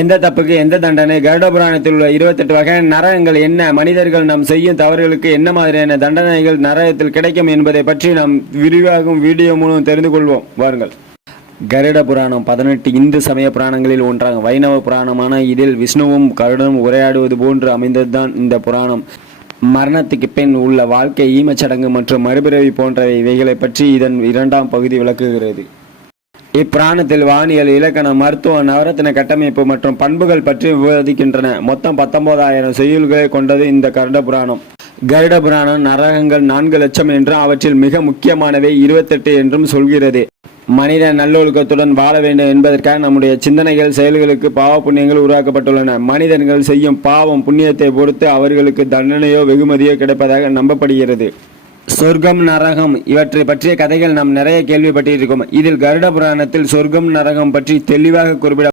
எந்த தப்புக்கு எந்த தண்டனை? கருட புராணத்தில் உள்ள 28 வகையான நரகங்கள் என்ன? மனிதர்கள் நாம் செய்யும் தவறுகளுக்கு என்ன மாதிரியான தண்டனைகள் நரகத்தில் கிடைக்கும் என்பதை பற்றி நாம் விரிவாகும் வீடியோ மூலம் தெரிந்து கொள்வோம். வாருங்கள். கருட புராணம் 18 இந்து சமய புராணங்களில் ஒன்றாகும். வைணவ புராணமான இதில் விஷ்ணுவும் கருடனும் உரையாடுவது போன்று அமைந்ததுதான் இந்த புராணம். மரணத்துக்கு பின் உள்ள வாழ்க்கை, ஈமச்சடங்கு மற்றும் மறுபிறவி போன்றவை இவைகளை பற்றி இதன் 2ஆம் பகுதி விளக்குகிறது. இப்பிராணத்தில் வானியல், இலக்கணம், மருத்துவம், நவரத்தின கட்டமைப்பு மற்றும் பண்புகள் பற்றி விவாதிக்கின்றன. மொத்தம் 19,000 செய்யுள்களை கொண்டது இந்த கருட புராணம். கருட புராணம் நரகங்கள் 4 லட்சம் என்றும் அவற்றில் மிக முக்கியமானவை 28 என்றும் சொல்கிறது. மனிதன் நல்லொழுக்கத்துடன் வாழ வேண்டும் என்பதற்காக நம்முடைய சிந்தனைகள், செயல்களுக்கு பாவ புண்ணியங்கள் உருவாக்கப்பட்டுள்ளன. மனிதர்கள் செய்யும் பாவம் புண்ணியத்தை பொறுத்து அவர்களுக்கு தண்டனையோ வெகுமதியோ கிடைப்பதாக நம்பப்படுகிறது. சொர்க்கம், நரகம் இவற்றை பற்றிய கதைகள் நாம் நிறைய கேள்விப்பட்டிருக்கோம். இதில் கருட புராணத்தில் சொர்க்கம், நரகம் பற்றி தெளிவாக குறிப்பிட